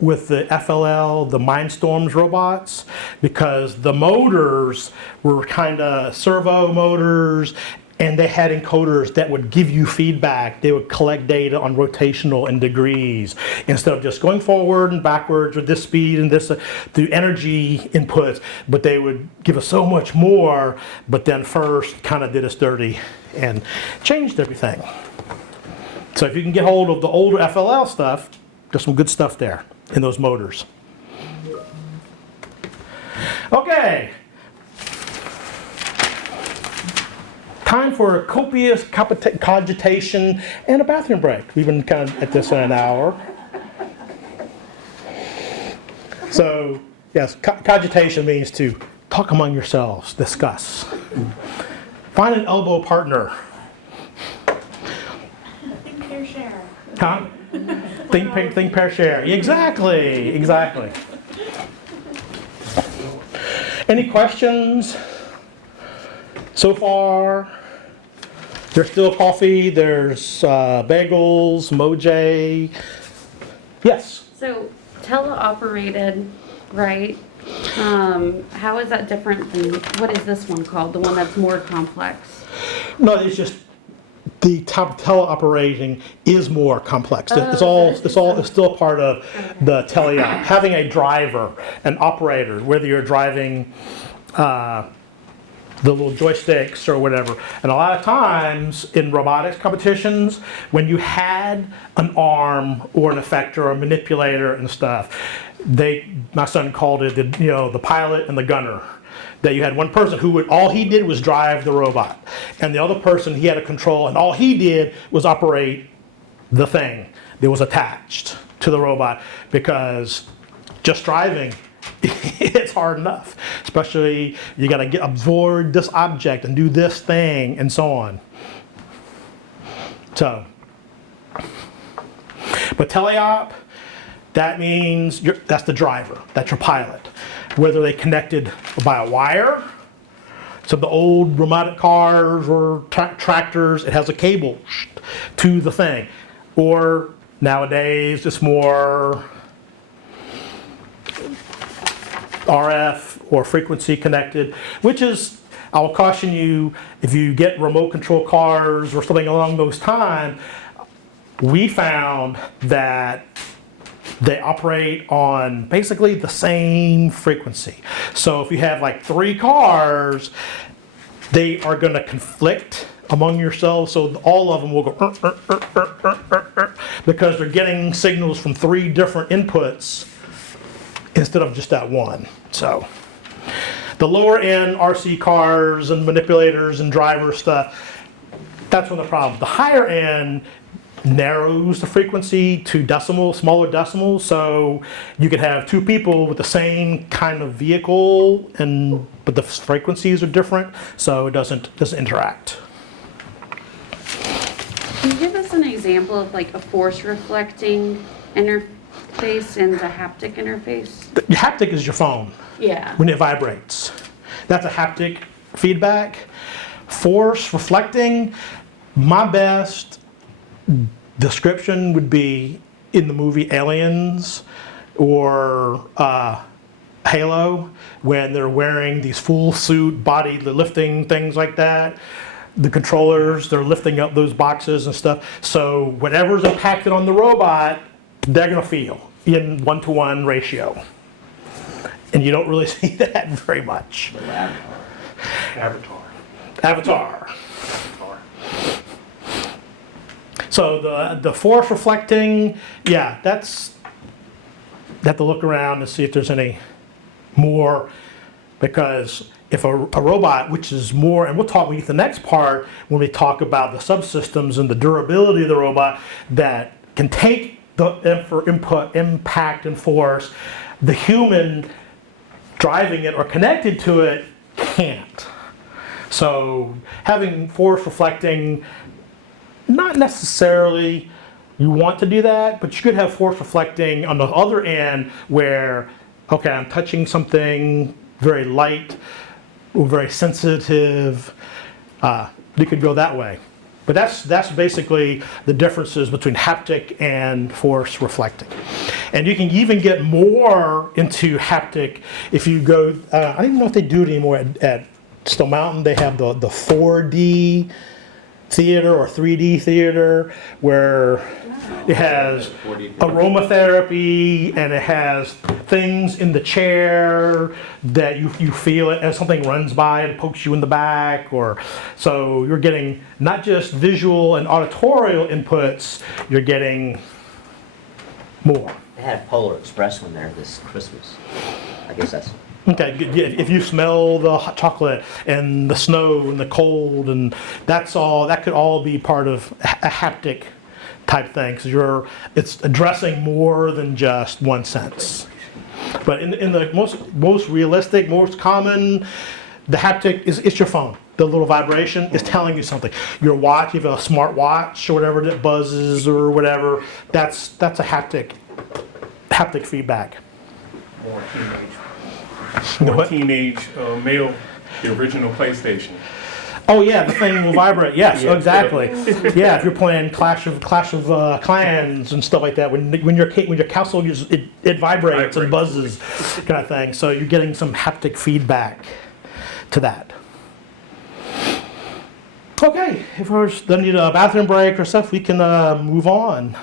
with the FLL, the Mindstorms robots, because the motors were kind of servo motors, and they had encoders that would give you feedback. They would collect data on rotational and degrees instead of just going forward and backwards with this speed and this through energy inputs. But they would give us so much more, but then first kind of did us dirty and changed everything. So if you can get hold of the older FLL stuff, there's some good stuff there in those motors. Okay. Time for a copious cogitation and a bathroom break. We've been kind of at this in an hour. So, yes, cogitation means to talk among yourselves, discuss. Find an elbow partner. Think, pair, share. Huh? Think, pair, share. Exactly, exactly. Any questions so far? There's still coffee, there's bagels, Moj. Yes? So teleoperated, right? How is that different than, what is this one called? The one that's more complex? No, it's just the teleoperating is more complex. Oh, It's still part of the teleop. Having a driver, an operator, whether you're driving the little joysticks or whatever. And a lot of times in robotics competitions, when you had an arm or an effector or a manipulator and stuff, my son called it the pilot and the gunner. That you had one person who all he did was drive the robot, and the other person he had a control, and all he did was operate the thing that was attached to the robot, because just driving, it's hard enough. Especially you got to absorb this object and do this thing and so on. So, but teleop, that means that's the driver, that's your pilot. Whether they connected by a wire, so the old robotic cars or tractors, it has a cable to the thing. Or nowadays it's more RF or frequency connected, which is, I'll caution you, if you get remote control cars or something along those times, we found that they operate on basically the same frequency. So if you have like 3 cars, they are going to conflict among yourselves, so all of them will go because they're getting signals from 3 different inputs instead of just that one. So the lower end RC cars and manipulators and driver stuff, that's one of the problems. The higher end narrows the frequency to smaller decimals, so you could have 2 people with the same kind of vehicle, but the frequencies are different, so it doesn't interact. Can you give us an example of like a force reflecting interface and the haptic interface? The haptic is your phone. Yeah. When it vibrates. That's a haptic feedback. Force reflecting, my best description would be in the movie Aliens or Halo, when they're wearing these full suit body lifting things like that. The controllers, they're lifting up those boxes and stuff. So whatever's impacted on the robot, they're going to feel in 1-to-1 ratio. And you don't really see that very much. Avatar. So the force reflecting, yeah, that's, you have to look around and see if there's any more, because if a robot, which is more, and we'll talk with the next part when we talk about the subsystems and the durability of the robot, that can take the input, impact, and force, the human driving it or connected to it can't. So having force reflecting, not necessarily you want to do that, but you could have force reflecting on the other end where, okay, I'm touching something very light or very sensitive. You could go that way. But that's basically the differences between haptic and force reflecting. And you can even get more into haptic if you go, I don't even know if they do it anymore at Stone Mountain. They have the 4D theater or 3D theater where it has aromatherapy and it has things in the chair that you feel it as something runs by and pokes you in the back, or so you're getting not just visual and auditorial inputs, you're getting more. They had a Polar Express one there this Christmas. I guess that's. Okay, good. Yeah, if you smell the hot chocolate and the snow and the cold, and that could all be part of a haptic type thing, because it's addressing more than just one sense. But in the most realistic, most common, the haptic it's your phone. The little vibration is telling you something. Your watch, you have a smart watch or whatever that buzzes or whatever, that's a haptic feedback. More teenage. What? More teenage male, the original PlayStation. Oh yeah, the thing will vibrate. Yes, Yeah. exactly. Yeah, if you're playing Clash of Clans and stuff like that, when your console uses it vibrates and buzzes, kind of thing. So you're getting some haptic feedback to that. Okay, if we don't need a bathroom break or stuff, we can move on.